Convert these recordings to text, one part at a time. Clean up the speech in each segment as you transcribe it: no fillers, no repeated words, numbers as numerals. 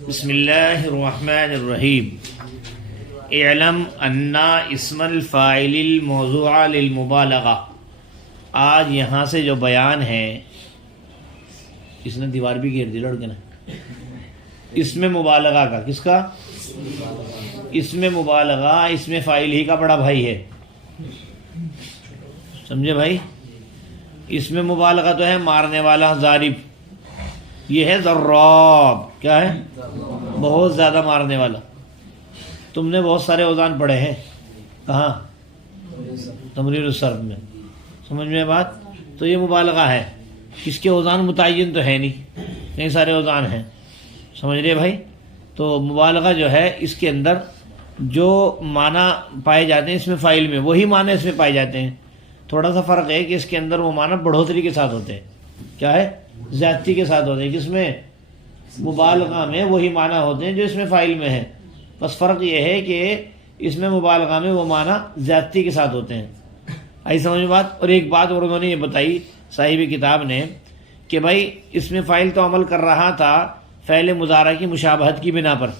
بسم اللہ الرحمن الرحیم اعلم ان اسم الفاعل الموضوع للمبالغہ۔ آج یہاں سے جو بیان ہے، اس نے دیوار بھی گھیر دی لڑکے نے، اس میں مبالغہ کا، کس کا؟ اس میں مبالغہ اس میں فاعل ہی کا بڑا بھائی ہے، سمجھے بھائی؟ اس میں مبالغہ تو ہے مارنے والا، ضارب، یہ ہے ضراب، کیا ہے؟ بہت زیادہ مارنے والا۔ تم نے بہت سارے اوزان پڑھے ہیں، کہاں؟ تمرین الصرف میں، سمجھ میں بات؟ تو یہ مبالغہ ہے، اس کے اوزان متعین تو ہے نہیں، کئی سارے اوزان ہیں، سمجھ رہے بھائی؟ تو مبالغہ جو ہے اس کے اندر جو معنی پائے جاتے ہیں اس میں فاعل میں، وہی معنی اس میں پائے جاتے ہیں۔ تھوڑا سا فرق ہے کہ اس کے اندر وہ معنی بڑھوتری کے ساتھ ہوتے ہیں، کیا ہے؟ زیادتی کے ساتھ ہوتے ہیں۔ کس میں؟ مبالغہ میں وہی معنی ہوتے ہیں جو اس میں فاعل میں ہے، بس فرق یہ ہے کہ اس میں مبالغہ میں وہ معنی زیادتی کے ساتھ ہوتے ہیں۔ آئی سمجھ میں بات؟ اور ایک بات اور انہوں نے یہ بتائی صاحب کتاب نے کہ بھائی اس میں فاعل تو عمل کر رہا تھا فعل مضارع کی مشابہت کی بنا پر،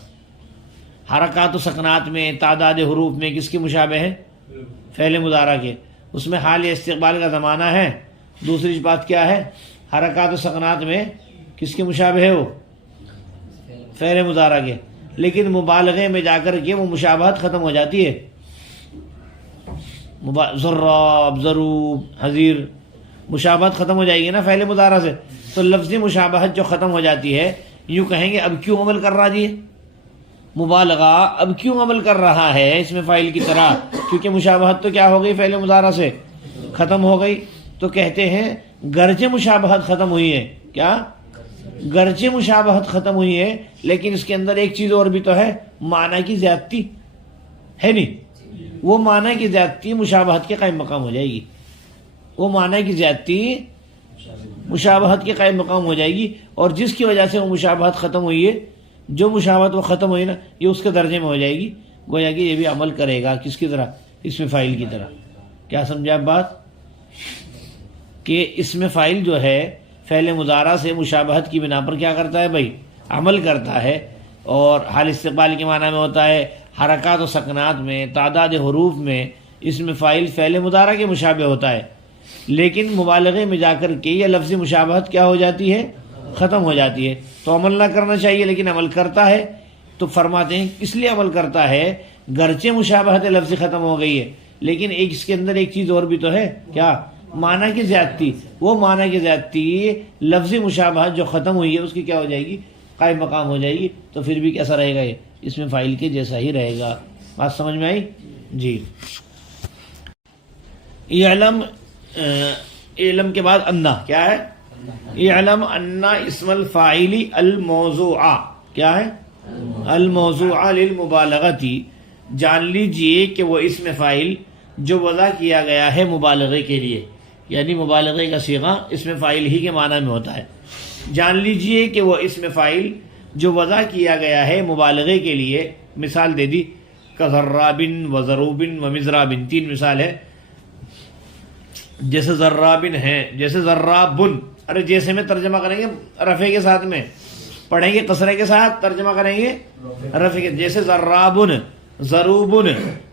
حرکات و سکنات میں، تعداد حروف میں کس کے مشابہ ہیں؟ فعل مضارع کے۔ اس میں حال استقبال کا زمانہ ہے۔ دوسری بات کیا ہے؟ حرکات و سکنات میں کس کے مشابہ ہے؟ وہ فعل مضارع کے۔ لیکن مبالغے میں جا کر کے وہ مشابہت ختم ہو جاتی ہے، ضراب، ضروب، حذیر، مشابہت ختم ہو جائے گی نا فعل مضارع سے، تو لفظی مشابہت جو ختم ہو جاتی ہے، یوں کہیں گے اب کیوں عمل کر رہا جی مبالغہ، اب کیوں عمل کر رہا ہے اس میں فاعل کی طرح؟ کیونکہ مشابہت تو کیا ہو گئی؟ فعل مضارع سے ختم ہو گئی۔ تو کہتے ہیں گرچہ مشابہت ختم ہوئی ہے، کیا؟ گرچہ مشابہت ختم ہوئی ہے، لیکن اس کے اندر ایک چیز اور بھی تو ہے، معنی کی زیادتی ہے نہیں؟ وہ معنی کی زیادتی مشابہت کے قائم مقام ہو جائے گی، وہ معنی کی زیادتی مشابہت کے قائم مقام ہو جائے گی، اور جس کی وجہ سے وہ مشابہت ختم ہوئی ہے، جو مشابہت وہ ختم ہوئی نا، یہ اس کے درجے میں ہو جائے گی، گویا کہ یہ بھی عمل کرے گا کس کی طرح؟ اس میں فاعل کی طرح۔ کیا سمجھا بات؟ کہ اس میں فاعل جو ہے فعل مضارع سے مشابہت کی بنا پر کیا کرتا ہے بھائی؟ عمل کرتا ہے، اور حال استقبال کے معنی میں ہوتا ہے، حرکات و سکنات میں، تعداد حروف میں، اس میں فاعل فعل مضارع کے مشابہ ہوتا ہے، لیکن مبالغے میں جا کر کے یہ لفظی مشابہت کیا ہو جاتی ہے؟ ختم ہو جاتی ہے۔ تو عمل نہ کرنا چاہیے لیکن عمل کرتا ہے، تو فرماتے ہیں اس لیے عمل کرتا ہے گرچہ مشابہت لفظی ختم ہو گئی ہے، لیکن ایک اس کے اندر ایک چیز اور بھی تو ہے، کیا؟ معنی کی زیادتی۔ وہ معنی کی زیادتی لفظی مشابہت جو ختم ہوئی ہے اس کی کیا ہو جائے گی؟ قائم مقام ہو جائے گی۔ تو پھر بھی کیسا رہے گا؟ یہ اس میں فاعل کے جیسا ہی رہے گا۔ بات سمجھ میں آئی جی؟ اعلم، علم کے بعد انا، کیا ہے؟ اعلم ان اسم الفاعل الموضوع، کیا ہے؟ الموضوع للمبالغتی، جان لیجئے کہ وہ اسم فاعل جو وضع کیا گیا ہے مبالغے کے لیے، یعنی مبالغے کا صیغہ اسم فاعل ہی کے معنی میں ہوتا ہے۔ جان لیجئے کہ وہ اسم فاعل جو وضع کیا گیا ہے مبالغے کے لیے، مثال دے دی، کذراب و ضروب و مضراب، تین مثال ہے۔ جیسے ضرابن ہے، جیسے ضرابن، ارے جیسے میں ترجمہ کریں گے رفع کے ساتھ میں، پڑھیں گے کسرے کے ساتھ، ترجمہ کریں گے رفع کے، جیسے ضرابن، ضروبن،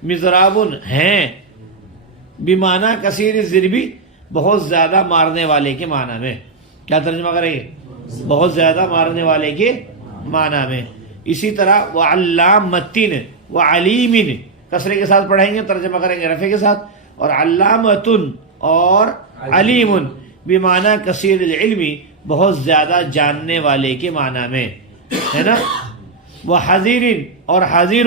مضرابن ہیں، بمعنی کثیر الضربی، بہت زیادہ مارنے والے کے معنی میں۔ کیا ترجمہ کریں گے؟ بہت زیادہ مارنے والے کے معنی میں۔ اسی طرح وعلامتن وعلیمن، کسرے کے ساتھ پڑھیں گے، ترجمہ کریں گے رفع کے ساتھ، اور علامتن اور علیم بمعنی کثیر العلمی، بہت زیادہ جاننے والے کے معنی میں، ہے نا؟ وحذیر اور حذیر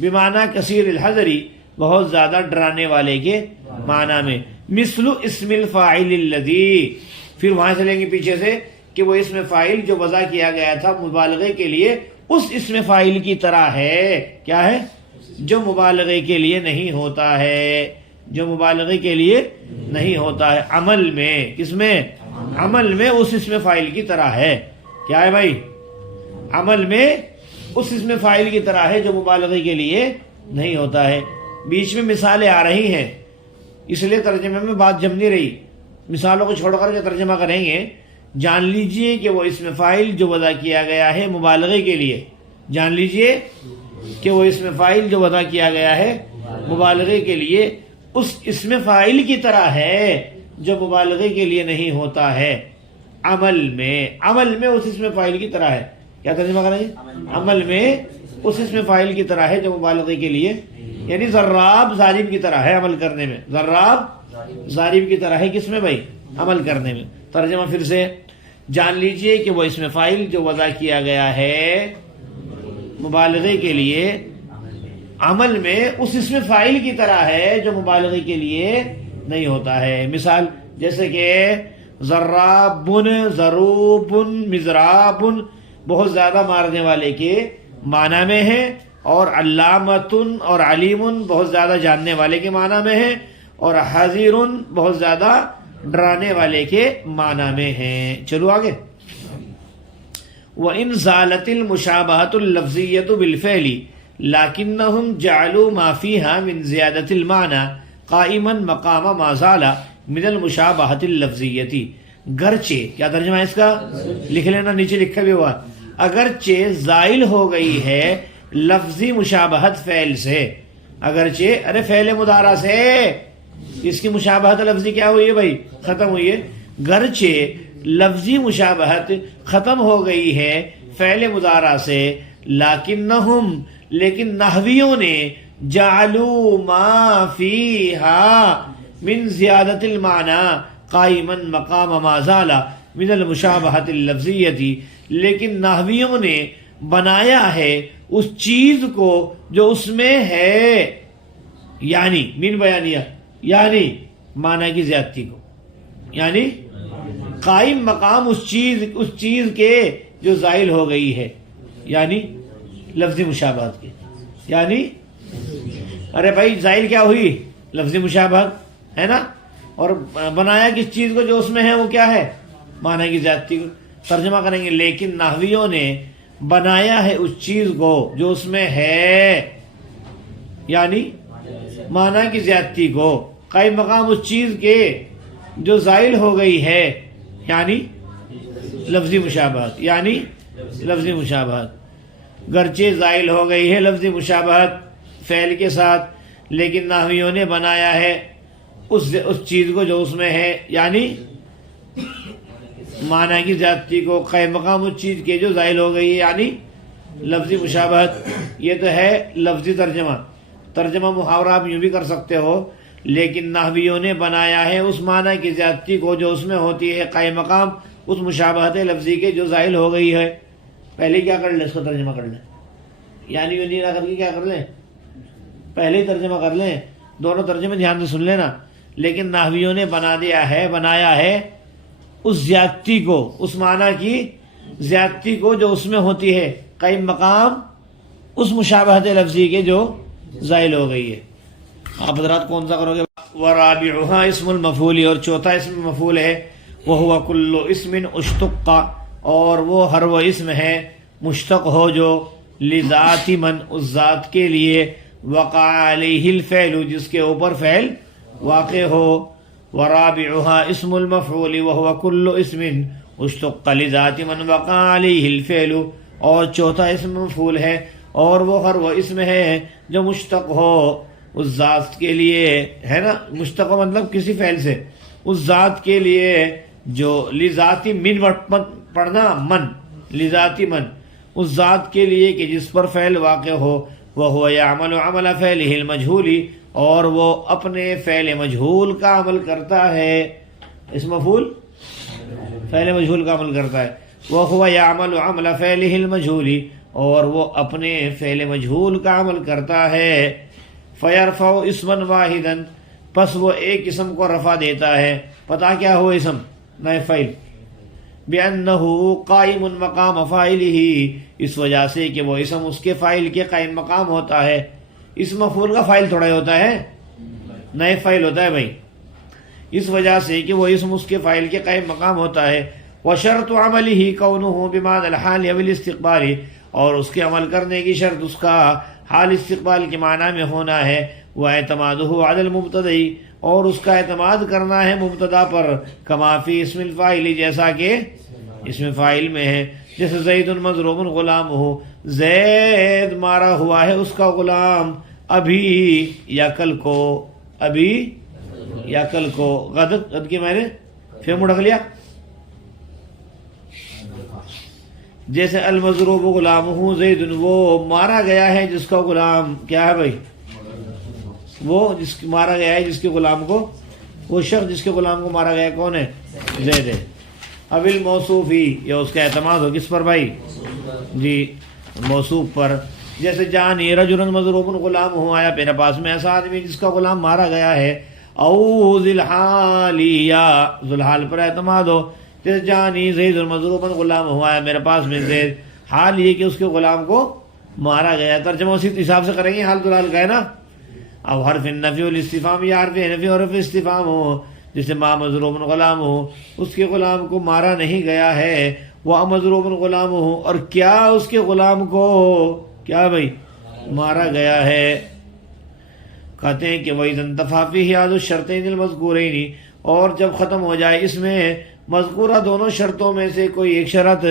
بمعنی کثیر الحذری، بہت زیادہ ڈرانے والے کے معنی میں۔ مثل اسم الفاعل الذی، پھر وہاں چلیں گے پیچھے سے کہ وہ اسم فاعل جو وضع کیا گیا تھا مبالغے کے لیے اس اسم فاعل کی طرح ہے، کیا ہے؟ جو مبالغے کے لیے نہیں ہوتا ہے، جو مبالغے کے لیے نہیں ہوتا ہے، عمل میں، کس میں؟ عمل میں اس اسم فاعل کی طرح ہے۔ کیا ہے بھائی؟ عمل میں اس اسم فاعل کی طرح ہے جو مبالغے کے لیے نہیں ہوتا ہے۔ بیچ میں مثالیں آ رہی ہیں، اس لیے ترجمے میں بات جم نہیں رہی، مثالوں کو چھوڑ کر کے ترجمہ کریں گے۔ جان لیجئے کہ وہ اسم فاعل جو وضع کیا گیا ہے مبالغے کے لیے، جان لیجئے کہ وہ اسم فاعل جو وضع کیا گیا ہے مبالغے کے لیے اس اسم فاعل کی طرح ہے جو مبالغے کے لیے نہیں ہوتا ہے، عمل میں اس اسم فاعل کی طرح ہے. کیا ترجمہ کریں گے؟ عمل میں اس اسم فاعل کی طرح ہے جو مبالغے کے لیے، یعنی ضراب ضارب کی طرح ہے عمل کرنے میں، ضراب ضارب کی طرح ہے کس میں بھائی؟ عمل کرنے میں. ترجمہ پھر سے، جان لیجئے کہ وہ اسم فاعل جو وضع کیا گیا ہے مبالغے کے لیے عمل میں اس اسم فاعل کی طرح ہے جو مبالغے کے لیے نہیں ہوتا ہے. مثال جیسے کہ ضرابن، ضروبن، مضرابن بہت زیادہ مارنے والے کے معنی میں ہے، اور علامتن اور علیمن بہت زیادہ جاننے والے کے معنی میں ہے، اور حذیرن بہت زیادہ ڈرانے والے کے معنی میں ہے. چلو آگے. وَإِنْ زَالَتِ الْمُشَابَهَةُ اللَّفْظِيَّةُ بِالْفِعْلِ لَكِنَّهُمْ جَعَلُوا مَا فِيهَا مِنْ زِيَادَةِ الْمَعْنَى قَائِمًا مَقَامَ مَا زَالَ مِنَ الْمُشَابَهَةِ اللَّفْظِيَّةِ. گرچہ، کیا ترجمہ ہے اس کا؟ لکھ لینا، نیچے لکھا بھی ہوا، اگرچہ زائل ہو گئی ہے لفظی مشابہت فعل سے، اگرچہ فعل مضارع سے اس کی مشابہت لفظی کیا ہوئی ہے بھائی؟ ختم ہوئی ہے. گرچہ لفظی مشابہت ختم ہو گئی ہے فعل مضارع سے، لیکن نحویوں نے جعلوا ما فیہا من زیادت المعنی قائما مقام ما زال من المشابہت اللفظیتی، لیکن نحویوں نے بنایا ہے اس چیز کو جو اس میں ہے، یعنی من بیانیہ، یعنی معنی کی زیادتی کو، یعنی قائم مقام اس چیز کے جو زائل ہو گئی ہے، یعنی لفظی مشابہت کے. یعنی ارے بھائی زائل کیا ہوئی؟ لفظی مشابہت ہے نا، اور بنایا کس چیز کو جو اس میں ہے وہ کیا ہے؟ معنی کی زیادتی کو. ترجمہ کریں گے، لیکن نحویوں نے بنایا ہے اس چیز کو جو اس میں ہے، یعنی معنی کی زیادتی کو، قائم مقام اس چیز کے جو زائل ہو گئی ہے، یعنی لفظی مشابہت، یعنی لفظی مشابہت. گرچہ زائل ہو گئی ہے لفظی مشابہت فعل کے ساتھ، لیکن نحویوں نے بنایا ہے اس چیز کو جو اس میں ہے، یعنی معنی کی زیادتی کو، قائم مقام اس چیز کے جو زائل ہو گئی ہے، یعنی لفظی مشابہت. یہ تو ہے لفظی ترجمہ. ترجمہ محاورہ آپ یوں بھی کر سکتے ہو، لیکن نحویوں نے بنایا ہے اس معنی کی زیادتی کو جو اس میں ہوتی ہے قائم مقام اس مشابہت لفظی کے جو زائل ہو گئی ہے. پہلے کیا کر لیں؟ اس کو ترجمہ کر لیں، یعنی نہ کر کے کیا کر لیں؟ پہلے ہی ترجمہ کر لیں. دونوں ترجمے دھیان سے سن لینا. لیکن نحویوں نے بنایا ہے اس زیادتی کو، اس معنی کی زیادتی کو جو اس میں ہوتی ہے قائم مقام اس مشابہت لفظی کے جو زائل ہو گئی ہے. آپ حضرات کون سا کرو گے؟ ورابعها اسم المفعول، اور چوتھا اسم مفعول ہے وهو كل اسم اشتق، اور وہ ہر وہ اسم ہے مشتق ہو جو لذات من، اس ذات کے لیے، وقع علیہ الفعل، جس کے اوپر فعل واقع ہو. ورابعها اسم المفعول وهو كل اسم اشتق لذات من وقع علیہ الفعل، اور چوتھا اسم مفعول ہے اور وہ ہر وہ اسم ہے جو مشتق ہو اس ذات کے لیے، ہے نا. مشتق مطلب کسی فعل سے، اس ذات کے لیے جو لذاتی من پڑھنا، من لذاتی من، اس ذات کے لیے کہ جس پر فعل واقع ہو. وَهُوَ يَعْمَلُ عَمَلَ فَعْلِهِ الْمَجْهُولِ، اور وہ اپنے فعل مجہول کا عمل کرتا ہے. اس مفعول فعل مجہول کا عمل کرتا ہے. وَهُوَ يَعْمَلُ عَمَلَ فَعْلِهِ الْمَجْهُولِ، اور وہ اپنے فعل مجہول کا عمل کرتا ہے. فَيَرْفَعُ اسْمًا وَاحِدًا، پس وہ ایک اسم کو رفع دیتا ہے. پتہ کیا ہو اسم؟ نئے فعل. بِأَنَّهُ قَائِمٌ مَقَامَ فَاعِلِهِ، اس وجہ سے کہ وہ اسم اس کے فاعل کے قائم مقام ہوتا ہے. اس مفعول کا فاعل تھوڑا ہی ہوتا ہے، نئے فاعل ہوتا ہے بھائی. اس وجہ سے کہ وہ اسم اس کے فاعل کے قائم مقام ہوتا ہے. وشرط عمله كونه بمعنى الحال او الاستقبال، اور اس کے عمل کرنے کی شرط اس کا حال استقبال کے معنی میں ہونا ہے. واعتماده على المبتدأ، اور اس کا اعتماد کرنا ہے مبتدا پر. کما فی اسم الفاعل، جیسا کہ اس میں فاعل میں ہے، جیسے زید مضروب غلام ہو، زید مارا ہوا ہے اس کا غلام ابھی یا کل کو، ابھی یا کل کو، غد کے میں نے پھر مڑک لیا، جیسے المضروب غلام ہوں زید، وہ مارا گیا ہے جس کا غلام کیا ہے بھائی، وہ جس مارا گیا ہے جس کے غلام کو، وہ شخص جس کے غلام کو مارا گیا کون ہے، زید ہے۔ اب الموصوفی، یا اس کا اعتماد ہو کس پر بھائی، جی موصوف پر، جیسے جانی رجل مضروب غلام ہوں، آیا میرے پاس میں ایسا آدمی جس کا غلام مارا گیا ہے، او ذی الحال، یا ذو الحال پر اعتماد ہو، جیسے جانی زید مضروب غلام ہوا ہے میرے پاس میں زید، حال یہ کہ اس کے غلام کو مارا گیا، ترجمہ اسی حساب سے کریں گے، حال ذو الحال کا ہے نا۔ اب حرف النفی والاستفہام، یا حرف نفی اور حرف استفہام ہو، جسے ما مضروب غلام ہو، اس کے غلام کو مارا نہیں گیا ہے، وہ مضروب غلام ہو، اور کیا اس کے غلام کو کیا بھائی مارا گیا ہے، کہتے ہیں کہ وَإِذَا انْتَفَى فِيهِ أَحَدُ الشَّرْطَيْنِ الْمَذْكُورَيْنِ، اور جب ختم ہو جائے اس میں مذکورہ دونوں شرطوں میں سے کوئی ایک شرط،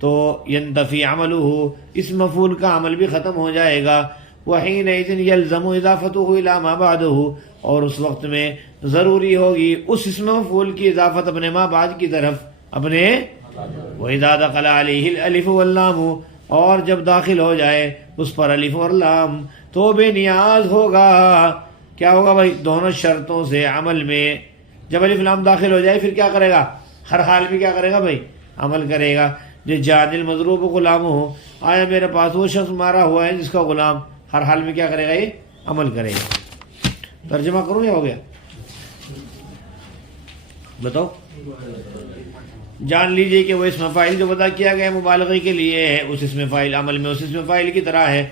تو ينتفی عملہ، اس مفعول کا عمل بھی ختم ہو جائے گا، وحینئذ یلزم اضافتہ الی ما بعدہ، اور اس وقت میں ضروری ہوگی اس اسم مفعول کی اضافت اپنے ما بعد کی طرف، اپنے وَإِذَا دَخَلَ عَلَيْهِ الْأَلِفُ وَاللَّامُ، اور جب داخل ہو جائے اس پر الف اور لام، تو بے نیاز ہوگا، کیا ہوگا بھائی، دونوں شرطوں سے عمل میں، جب الف لام داخل ہو جائے پھر کیا کرے گا، ہر حال میں کیا کرے گا بھائی، عمل کرے گا۔ جو جان المضروب غلام ہو، آیا میرے پاس وہ شخص مارا ہوا ہے جس کا غلام، ہر حال میں کیا کرے گا، یہ عمل کرے گا۔ ترجمہ کروں یا ہو گیا، بتاؤ۔ جان لیجئے کہ وہ اسم فاعل جو وضع کیا گیا مبالغے کے لیے ہے، اس اسم فاعل عمل میں اس اسم فاعل کی طرح ہے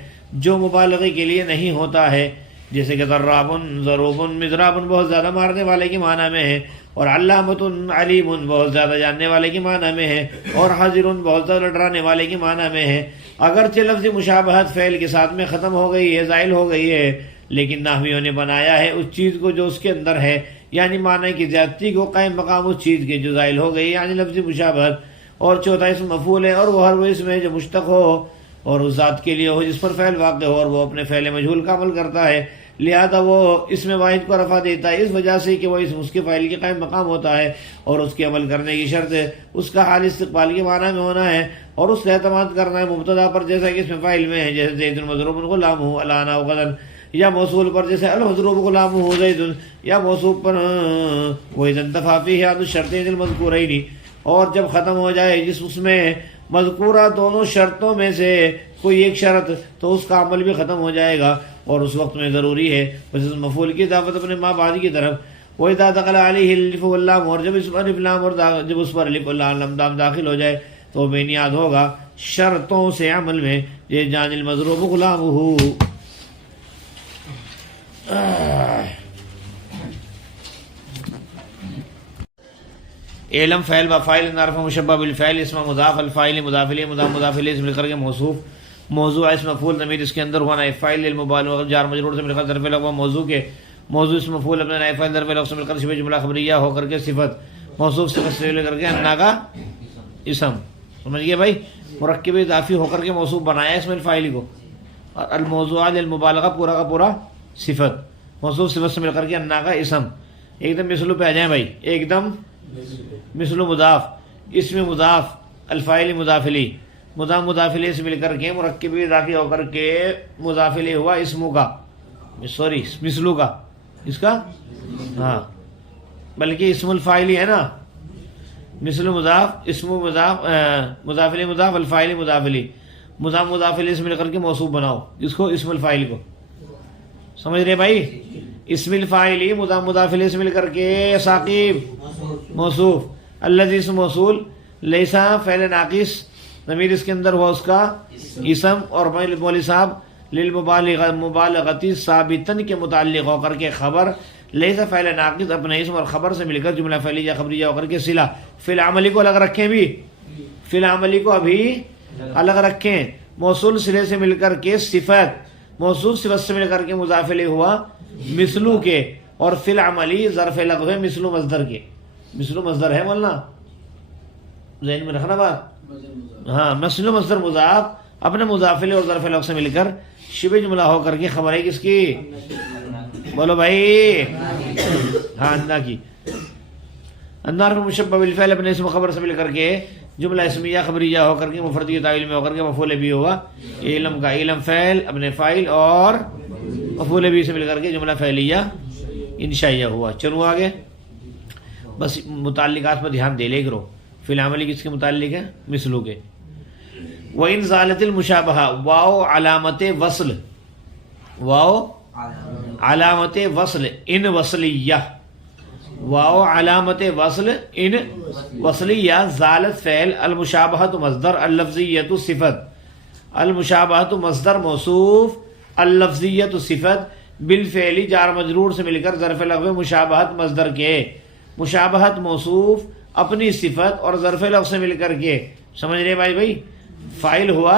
جو مبالغے کے لیے نہیں ہوتا ہے، جیسے کہ ضرابن ضروبن مضرابن بہت زیادہ مارنے والے کے معنی میں ہے، اور علامۃ علیم بہت زیادہ جاننے والے کے معنی میں ہے، اور حاضر بہت زیادہ ڈرانے والے کے معنی میں ہے۔ اگرچہ لفظ مشابہت فعل کے ساتھ میں ختم ہو گئی ہے، زائل ہو گئی ہے، لیکن نحویوں نے بنایا ہے اس چیز کو جو اس کے اندر ہے، یعنی معنی کی زیادتی کو قائم مقام اس چیز کے جو زائل ہو گئی، یعنی لفظ مشابہت۔ اور چوتھا اسم مفعول ہے، اور وہ ہر وہ اسم ہے جو مشتق ہو اور اس ذات کے لیے ہو جس پر فعل واقع ہو، اور وہ اپنے فعل مجہول کا عمل کرتا ہے، لہذا وہ اسم واحد کو رفع دیتا ہے اس وجہ سے کہ وہ اسم اس کے فاعل کے قائم مقام ہوتا ہے، اور اس کے عمل کرنے کی شرط ہے اس کا حال استقبال کے معنی میں ہونا ہے، اور اس کا اعتماد کرنا ہے مبتدا پر جیسا کہ اسم فاعل میں ہے، جیسے زید مضروب غلام ہو الانا غدن، یا موصول پر جیسے المضروب غلام ہو زید، یا موصوف پر وَإِذَا انْتَفَى فِيهِ أَحَدُ الشَّرْطَيْنِ الْمَذْكُورَيْنِ، اور جب ختم ہو جائے جس اس میں مذکورہ دونوں شرطوں میں سے کوئی ایک شرط، تو اس کا عمل بھی ختم ہو جائے گا، اور اس وقت میں ضروری ہے بس اس مفعول کی اضافت اپنے ما بعد کی طرف۔ وَإِذَا دَخَلَ عَلَيْهِ الْأَلِفُ وَاللَّامُ، اور جب اس پر الف لام اور جب اس پر الف لام داخل ہو جائے تو بے نیاز ہوگا شرطوں سے عمل میں، یہ جان المضروب غلام ہو۔ علم فعل وفاعل نعرف مشبہ بالفعل، اسم مضاف الفاعل مضاف الیہ مضاف الیہ اسم کر کے موصوف، موضوع اسم مفعول ضمیر اس کے اندر ہوا نائب فاعل للمبالغہ جار مجرور سے مل کر ظرف لغو موضوع کے موضوع اسم مفعول اپنے نائب فاعل ظرف لغو سے مل کر شبہ جملہ خبریہ ہو کر کے صفت موصوف صفت سے لے کر کے انا کا اسم، سمجھ گئے بھائی، مرکب اضافی ہو کر کے موصوف بنایا اسم الفاعل کو، اور الموضوع للمبالغہ پورا کا پورا صفت موصوف صفت سے مل کر کے انا کا اسم۔ ایک دم مثلو پہ آ جائیں بھائی، ایک دم مثل مضاف، اسم مضاف الفاعل مضاف الیہ مضاف الیہ سے مل کر کے مرکب اضافی ہو کر کے مضاف الیہ ہوا اسمو کا، سوری مثلو کا، اس کا ہاں بلکہ اسم الفاعل ہے نا، مثل مضاف اسم مضاف الیہ مضاف الفاعل مضاف الیہ مضاف الیہ سے مل کر کے موصوف بناؤ اس کو اسم الفاعل کو، سمجھ رہے بھائی، اسم الفاعل مضاف الیہ سے مل کر کے ثاقب موصوف، الذی اسم موصول، لیسا فعل ناقص ضمیر اس کے اندر ہوا اس کا اسم، اور مولوی صاحب مبالغتی ثابتن کے متعلق ہو کر کے خبر، لیسا فعل ناقص اپنے اسم اور خبر سے مل کر جملہ فعلیہ خبریہ ہو کر کے صلہ، فی العملی کو الگ رکھیں بھی، فی العملی کو ابھی الگ رکھیں، موصول صلے سے مل کر کے صفت، موصول صفت سے مل کر کے مضاف الیہ ہوا مثلو کے، اور فی العملی ظرف لغو مثلو مصدر کے، مثلو مصدر ہے مولانا ذہن میں رکھنا بات. ہاں مثل و مصدر مضاف اپنے مضاف الیہ اور ظرف الوقت سے مل کر شبہ جملہ ہو کر کے خبر ہے کس کی؟ بولو بھائی. ہاں انا کی. انا حرف مشبہ بالفعل اپنے اسم و خبر سے مل کر کے جملہ اسمیہ خبریہ ہو کر کے مفرد کی تعویل میں ہو کر کے مفعول بھی ہوا. علم کا علم فعل اپنے فاعل اور مفعول بھی سے مل کر کے جملہ فعلیہ انشائیہ ہوا. چلو آگے. بس متعلقات پر دھیان دے لے کرو. فی العملی کس کے متعلق ہے؟ مثلو کے. وَإِن زَالَتِ الْمُشَابَهَةُ واو علامت وصل. واو علامت وصل ان وصلیہ. واو علامت وصل ان وصلیہ. زالت فعل المشابہت مصدر اللفظیت صفت. المشابہت مصدر موصوف اللفظیت صفت. بالفعل جار مجرور سے مل کر ظرف لغو مشابہت مصدر کے. مشابہت موصوف اپنی صفت اور ظرف لغو سے مل کر کے. سمجھ رہے بھائی؟ فاعل ہوا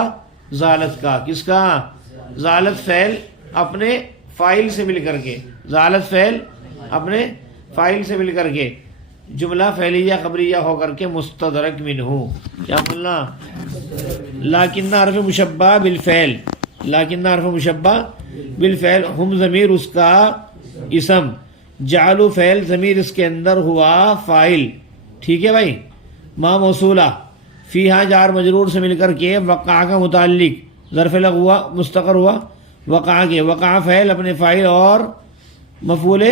زالت کا. کس کا؟ زالت فعل اپنے فاعل سے مل کر کے. زالت فعل اپنے فاعل سے مل کر کے جملہ فعلیہ خبریہ ہو کر کے مستدرک منہ. کیا بولنا؟ لیکن حرف مشبہ بالفعل. لیکن حرف مشبہ بالفعل ہم ضمیر اس کا اسم. جعلو فعل ضمیر اس کے اندر ہوا فاعل. ٹھیک ہے بھائی. ما موصولہ فیہا جار مجرور سے مل کر کے وقع کا متعلق ظرف لغو ہوا مستقر ہوا وقع کے. وقع فعل اپنے فاعل اور مفعول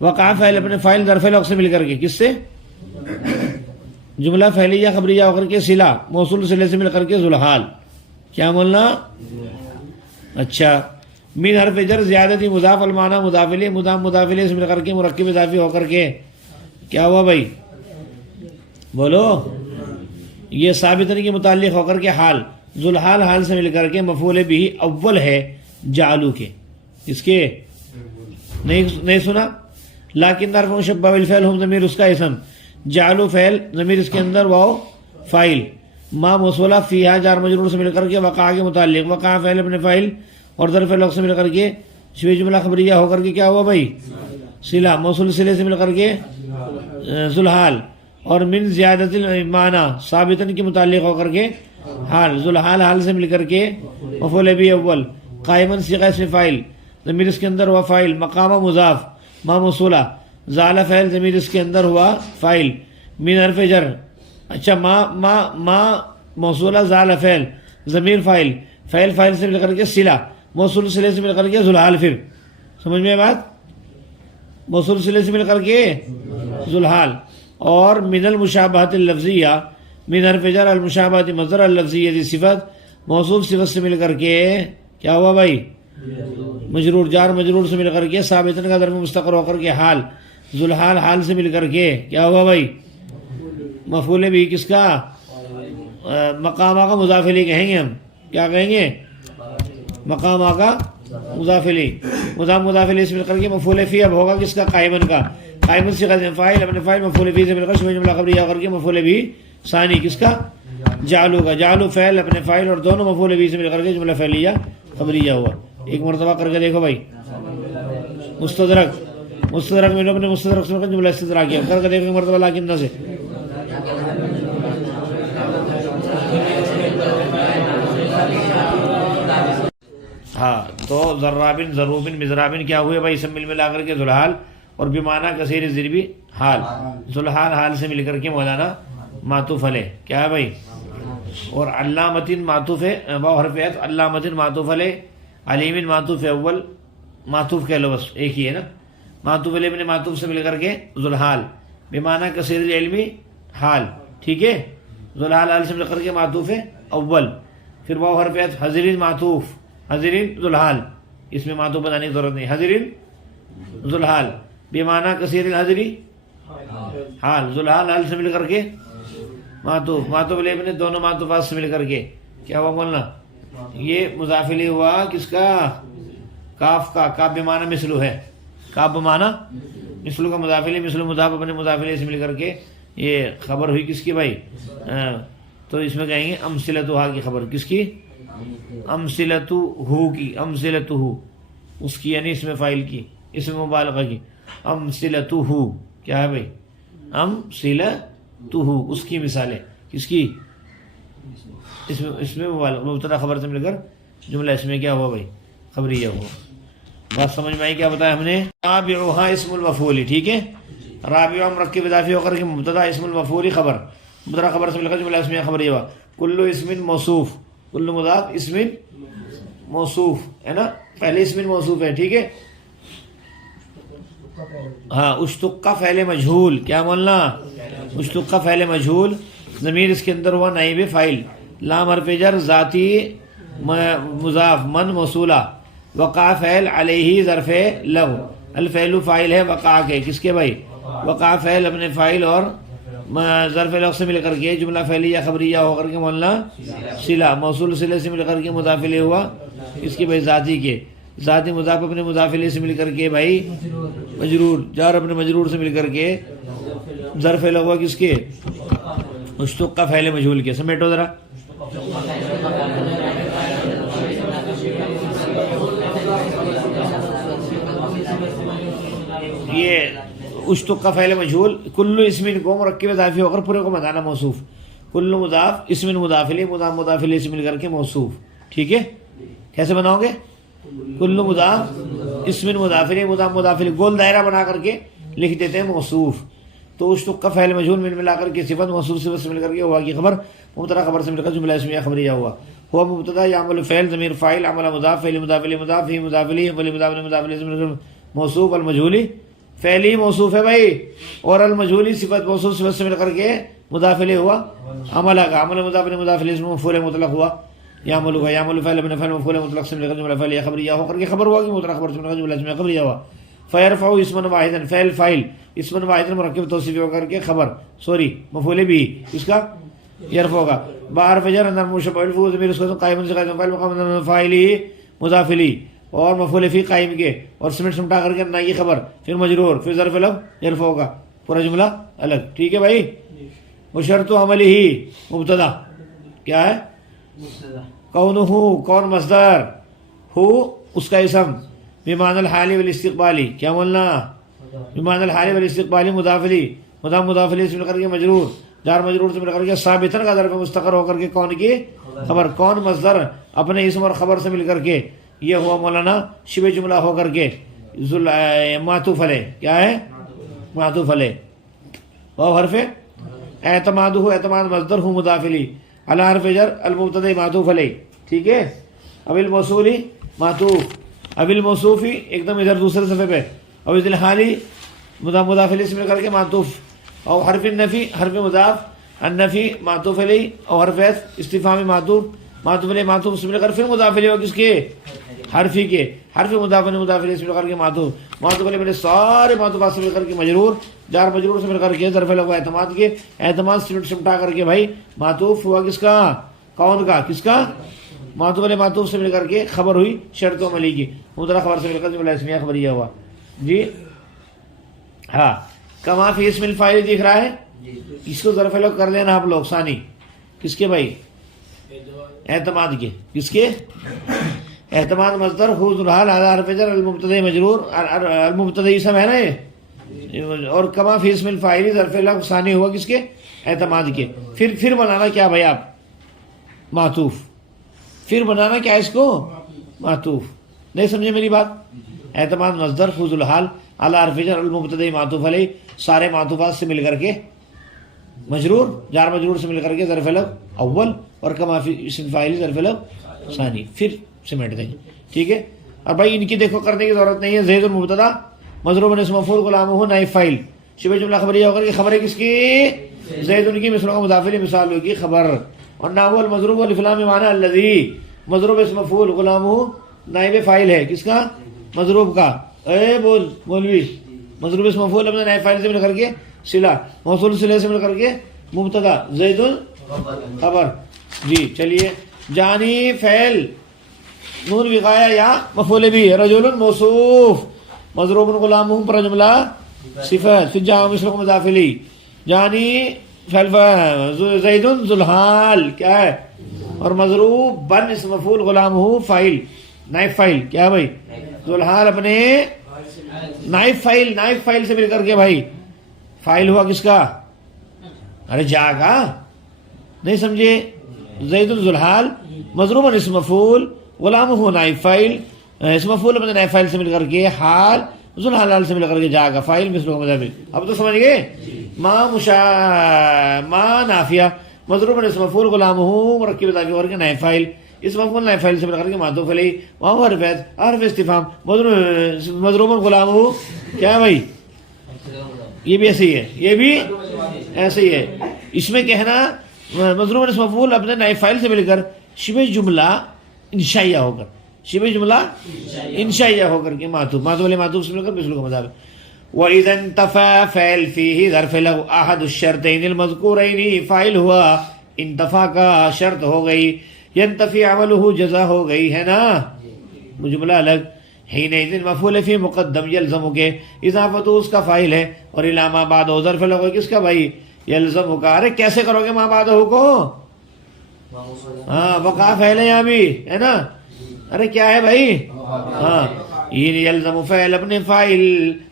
وقع فعل اپنے فاعل ظرف لغو سے مل کر کے کس سے؟ جملہ فعلیہ خبریہ ہو کر کے صلہ موصول صلے سے مل کر کے ذوالحال. کیا بولنا؟ اچھا. من حرف جر زیادتی مضاف المعنی مضاف الیہ مضاف الیہ سے مل کر کے مرکب اضافی ہو کر کے کیا ہوا بھائی؟ بولو. یہ ثابتن کے متعلق ہو کر کے حال ذوالحال حال سے مل کر کے مفعول بھی اول ہے جعلو کے. اس کے نہیں سنا؟ لیکن حرف مشبہ بالفعل ہم ضمیر اس کا اسم. جعلو فعل ضمیر اس کے اندر واو فاعل. ما موصولہ فیہا جار مجرور سے مل کر کے وقع کے متعلق. وقع فعل اپنے فاعل اور ظرف لغو سے مل کر کے شبہ جملہ خبریہ ہو کر کے کیا ہوا بھائی؟ صلہ موصول صلے سے مل کر کے ذوالحال. اور من زیادت المعنی ثابتن کے متعلق ہو کر کے حال ذوالحال حال سے مل کر کے مفعول بھی اول. قائمن صیغہ اسم فاعل ضمیر اس کے اندر ہوا فاعل. مقام مضاف ما موصولہ زال فعل ضمیر اس کے اندر ہوا فاعل. من حرف جر. اچھا ما موصولہ زال فعل ضمیر فاعل فاعل سے مل کر کے صلہ موصول صلے سے مل کر کے ذوالحال. پھر سمجھ میں بات؟ موصول صلے سے مل کر کے ذوالحال. اور من المشابہت اللفظیہ من حرف جر المشابہت مصدر اللفظیہ صفت موصوف صفت سے مل کر کے کیا ہوا بھائی؟ مجرور جار مجرور سے مل کر کے ثابتن کا ظرف مستقر ہو کر کے حال ذوالحال حال سے مل کر کے کیا ہوا بھائی؟ مفعول بھی کس کا؟ مقامہ کا مضاف الیہ کہیں گے ہم. کیا کہیں گے؟ مقامہ کا مضاف الیہ. مضاف الیہ سے مل کر کے مفعول فی اب ہوگا کس کا؟ قائمن کا. قائمن صیغہ فاعل اپنے فاعل مفعول فی سے مل کر شبہ جملہ خبریہ کر کے مفعول بھی ثانی کس کا؟ جعلو کا. جعلو فعل اپنے فاعل اور دونوں مفعول بھی سے مل کر کے جملہ فعلیہ خبریہ ہوا. ایک مرتبہ کر کے دیکھو بھائی. مستدرک میں لوگ نے مستدرک سے مل کر جملہ استدراک کیا. کر کے دیکھو مرتبہ لیکن سے. ہاں تو ضرابن ضروبن مضرابن کیا ہوئے بھائی؟ سب مل ملا کر کے ذوالحال اور بمعنی کثیر ضربی حال. ذوالحال حال سے مل کر کے مولانا معطوف علیہ کیا ہے بھائی؟ اور علامتن معطوف ہے واو حرف عطف. علامتن معطوف علیہ علیمن معطوف اول. معطوف کہہ لو بس ایک ہی ہے نا. معطوف علیہ میں معطوف سے مل کر کے ذوالحال بمعنی کثیر العلمی حال. ٹھیک ہے. ذوالحال حال سے مل کر کے معطوف ہے اول. پھر واو حرف عطف حضرین معطوف حضرین ذوالحال. اس میں معطوف بنانے کی ضرورت نہیں. حضرین ذوالحال بمعنی کثیر الحضری حال. ذوالحال حال سے مل کر کے معطوف علیہ نے دونوں معطوفات سے مل کر کے کیا ہوا بولنا؟ یہ مضاف الیہ ہوا کس کا؟ کاف کا. کاف بمعنی مثلو ہے. کاف بمعنی مثلو کا مضاف الیہ. مثلو مضاف اپنے مضاف الیہ سے مل کر کے یہ خبر ہوئی کس کی بھائی؟ تو اس میں کہیں گے امثلتھا کی خبر. کس کی؟ امثلتھو کی. امثلتھو اس کی یعنی اس میں فاعل کی اس میں مبالغہ کی. امثلتھو کیا ہے بھائی؟ امثلتھو تو ہو، اس کی مثالیں، کس کی؟ اس میں مبتدا خبر سے مل کر جملہ اس میں کیا ہوا بھائی؟ خبریہ ہوا۔ بات سمجھ میں آئی کیا بتایا ہم نے؟ رابعها اسم المفعول، ٹھیک ہے، رابعہ مرکب اضافی ہو کر کے مبتدا اسم المفعول خبر، مبتدا خبر سے مل کر جملہ اسمیہ خبریہ ہوا۔ کل اسم موصوف، کل مضاف اسم موصوف ہے نا، پہلے اسم موصوف ہے، ٹھیک ہے۔ ہاں، اشتق کا فعل مجہول، کیا بولنا؟ اشتق کا فعل مجہول، ضمیر اس کے اندر ہوا نائب فاعل، لام حرف جر، ذاتی مضاف، من موصولہ، وقع فعل، علیہ ظرف لغو، الفعل فاعل ہے وقع کے، کس کے بھائی؟ وقع فعل اپنے فاعل اور ظرف لغو سے مل کر کے جملہ فعلیہ خبریہ ہو کر کے مولانا صلہ، موصول صلہ سے مل کر کے مضاف الیہ ہوا، اس کی بھائی ذاتی کے، ذاتی مضاف اپنے مضاف الیہ سے مل کر کے بھائی مجرور، جار اپنے مجرور سے مل کر کے ظرف لغو ہوا، کس کے؟ اشتق کا فعل مجہول کے۔ سمیٹو ذرا، یہ اشتق کا فعل مجہول، کل اسم کو مرکب اضافی ہو کر پورے کو مدانا موصوف، کل مضاف اسم مضاف الیہ، مضاف مضاف الیہ سے مل کر کے موصوف، ٹھیک ہے۔ کیسے بناؤ گے؟ کل مضاف اسم مضاف الیہ، مضاف مضاف الیہ، گول دائرہ بنا کر کے لکھ دیتے ہیں موصوف۔ تو اشتق کا فعل مجہول مل ملا کر کے صفت، موصوف صفت سے مل کر کے ہوا کی خبر، مبتدا خبر سے مل کر جملہ اسمیہ خبریہ ہوا۔ ہوا مبتدا، یعمل فعل، ضمیر فاعل، عمل مضاف، فعل مضاف الیہ مضاف، فی مضاف الیہ، فعل مضاف الیہ مضاف الیہ سے مل کر موصوف، المجہولی فعلی موصوف ہے بھائی، اور المجہولی صفت، موصوف صفت سے مل کر کے مضاف الیہ ہوا، عمل کا، عمل مضاف الیہ مضاف الیہ سے مفعول مطلق ہوا، یعمل کا، یعمل فعل ابن فعل مفعول مطلق سے مل کر جملہ فعلیہ خبریہ ہو کر کے خبر ہوا کہ مبتدا خبر سے مل کر جملہ اسمیہ خبریہ ہوا۔ فیرفع اسما واحدا، فعل فاعل اسما واحدا مرکب توصیفی ہو کر کے خبر، مفعول بھی اس کا یرفع ہوگا، باہر فجر اندر مشبہ الفو ضمیر اس کو قائم سے قائم فاعل مقام فاعلی مضاف الیہ، اور مفعول فی قائم کے، اور سمٹا کر کے نہ کی خبر، پھر مجرور، پھر ظرف لفظ یرفع ہوگا، پورا جملہ الگ، ٹھیک ہے بھائی۔ وشرط عملہ مبتدا کیا ہے؟ کونہ، کون مصدر، ہو اس کا اسم، بمعنی الحال والاستقبالی، کیا بولنا؟ بمعنی الحال والاستقبالی، مضاف الیہ، مضاف الیہ سے مل کر کے مجرور، جار مجرور سے مل کر کے ثابتن کا ظرف مستقر ہو کر کے کون کی خبر، کون مصدر اپنے اسم اور خبر سے مل کر کے یہ ہوا مولانا شبہ جملہ ہو کر کے معطوف علیہ، کیا ہے؟ معطوف علیہ، واو حرف اعتماد ہو، اعتماد مصدر ہو مضاف الیہ، علی حرف جر، المبتدا معطوف علیہ، ٹھیک ہے۔ اب الموصولی معطوف، اب الموصوفی ایک دم ادھر دوسرے صفحے پہ، اب الحالی مضاف الیہ سے مل کر کے معطوف، اور حرف النفی، حرف مضاف النفی معطوف علیہ، اور حرف استفہامی معطوف، معطوف علیہ معطوف سے مل کر پھر مضاف الیہ کس کے؟ حرفی کے، حرف مضاف الیہ سے مل کر کے معطوف علیہ سارے معطوفات سے مل کر کے مجرور، جار مجرور سے مل کر کے ظرف لغو اعتماد کے، اعتماد سمٹا کر کے بھائی معطوف ہوا کس کا؟ کون کا؟ کس کا؟ معطوف علیہ معطوف سے مل کر کے خبر ہوئی شرط عملی کی، مبتدا خبر سے مل کر جملہ اسمیہ خبریہ ہوا جی۔ ہاں، کما فی اسم الفاعل دکھ رہا ہے، اس کو ظرف لغو کر لینا آپ لوگ، ثانی کس کے بھائی؟ اعتماد کے، کس کے؟ اعتماد مصدر ہو ذوالحال اعلی حرف جر، المبتدا مجرور، المبتدا اسم ہے نا یہ، اور کما فی اسم الفاعل ظرف لغو ثانی ہوا کس کے؟ اعتماد کے۔ پھر بنانا کیا بھائی آپ؟ معطوف، پھر بنانا کیا اس کو؟ معطوف، نہیں سمجھے میری بات؟ اعتماد مصدر ہو ذوالحال اعلی حرف جر، المبتدا معطوف علیہ، سارے معطوفات سے مل کر کے مجرور، جار مجرور سے مل کر کے ظرف لغو اول، اور کما فی اسم الفاعل ظرف لغو ثانی، پھر سمیٹ دیں گے، ٹھیک ہے۔ اور بھائی ان کی دیکھو کرنے کی ضرورت نہیں ہے، زید المبتدا مضروب اسم مفعول غلامہ نائب فاعل، شبہ جملہ خبریہ ہو کر کے خبر ہے کس کی؟ زید ان کی، مثلوں کا مضاف الیہ مثال ہوگی خبر، اور نحو المضروب والفلام معنی الذی، مضروب اسم مفعول غلامہ نائب فاعل ہے، کس کا؟ مضروب کا، اے بول مولوی، مضروب اسم مفعول اپنے نائب فاعل سے مل کر کے صلہ، موصول صلہ سے مل کر کے مبتدا، زید خبر جی۔ چلیے، جانی فعل، نون وقایا یا مفعول بھی، رجل موصوف، مضروب غلامہ پر جملہ صفت، پھر جاء مثل کو مضاف الیہ، جانی فعل زید ذوالحال کیا ہے؟ اور مضروب بن اسم مفعول غلامہ فاعل، نائب فاعل، کیا بھائی؟ ذوالحال اپنے نائب فاعل سے مل کر کے بھائی فاعل ہوا کس کا؟ ارے جاگا نہیں سمجھے. زید ذوالحال مضروب اسم مفعول غلام ہو نائب فاعل اسم مفعول اپنے نائب فاعل سے مل کر کے حال ذوالحلال سے مل کر کے جاگا فاعل مثل مضارع. اب تو سمجھ گئے. ما نافیہ مضروب اسم مفعول غلام ہو مرکب اضافی اور کے نائب فاعل اس مفعول نائب فاعل سے مل کر کے معطوف علیہ وہو حرف استفہام مضروب غلام ہو کیا ہے بھائی. یہ بھی ایسے ہی ہے, یہ بھی ایسے ہی ہے. اس میں کہنا مضروب اسم مفعول اپنے نائب فاعل سے مل کر شبہ جملہ انشائیہ ہو کر, شبہ جملہ انشائیہ ہو کر کے معطوف علیہ معطوف سے مل کر مثل کا مضارع. وَإِذَا انْتَفَى فعل فيه ظرف له أحد الشرطين المذكورين فاعل ہوا, انتفا کا شرط ہو گئی, ينتفي عمله جزا ہو گئی ہے نا, جملہ الگ. حينئذ مفعول فيه مقدم يلزم کے اضافت اس کا فاعل ہے اور الی ما بعد ظرف له کس کا بھائی یلزم کا. ارے کیسے کرو گے ما بعد کو, ہاں وقع فعل ہے یہاں بھی ہے نا. ارے کیا ہے بھائی, ہاں یلزم فعل اپنے فاعل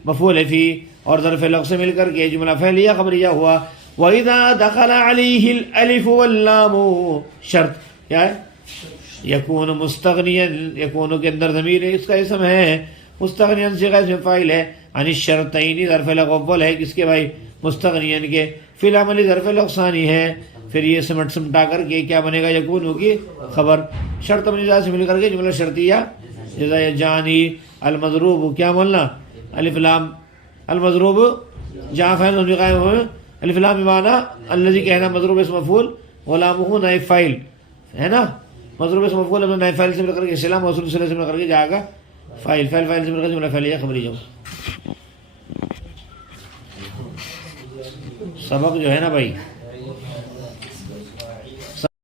مفعول فی اور ظرف لغو سے مل کر کے جملہ فعلیہ خبریہ ہوا. وَإِذَا دَخَلَ عَلَيْهِ الْأَلِفُ وَاللَّامُ شرط کیا ہے یکون مستغنیا, یکون کے اندر ضمیر ہے اس کا اسم ہے, مستغنیا صیغہ اسم فاعل ہے, عن الشرطین ظرف لغو اول ہے کس کے بھائی مستغنیا کے, فی العمل ظرف لغو ثانی ہے. پھر یہ سمٹا کر کے کیا بنے گا یکون ہوگی خبر, شرط اپنی ذات سے مل کر کے جملہ شرطیہ جزا جانی. المضروب کیا بولنا الف لام المضروب جہاں فعل مبنی قائم ہوئے الف لام بمعنی الذی کہنا مضروب اسم مفعول غلامہ نائب فاعل ہے نا. مضروب اسم مفعول اپنے نائب فاعل سے مل کر کے سلام موصول صلہ سے مل کر کے جائے گا فاعل, فاعل سے مل کر کے جملہ فعلیہ خبری. جو سبق جو ہے نا بھائی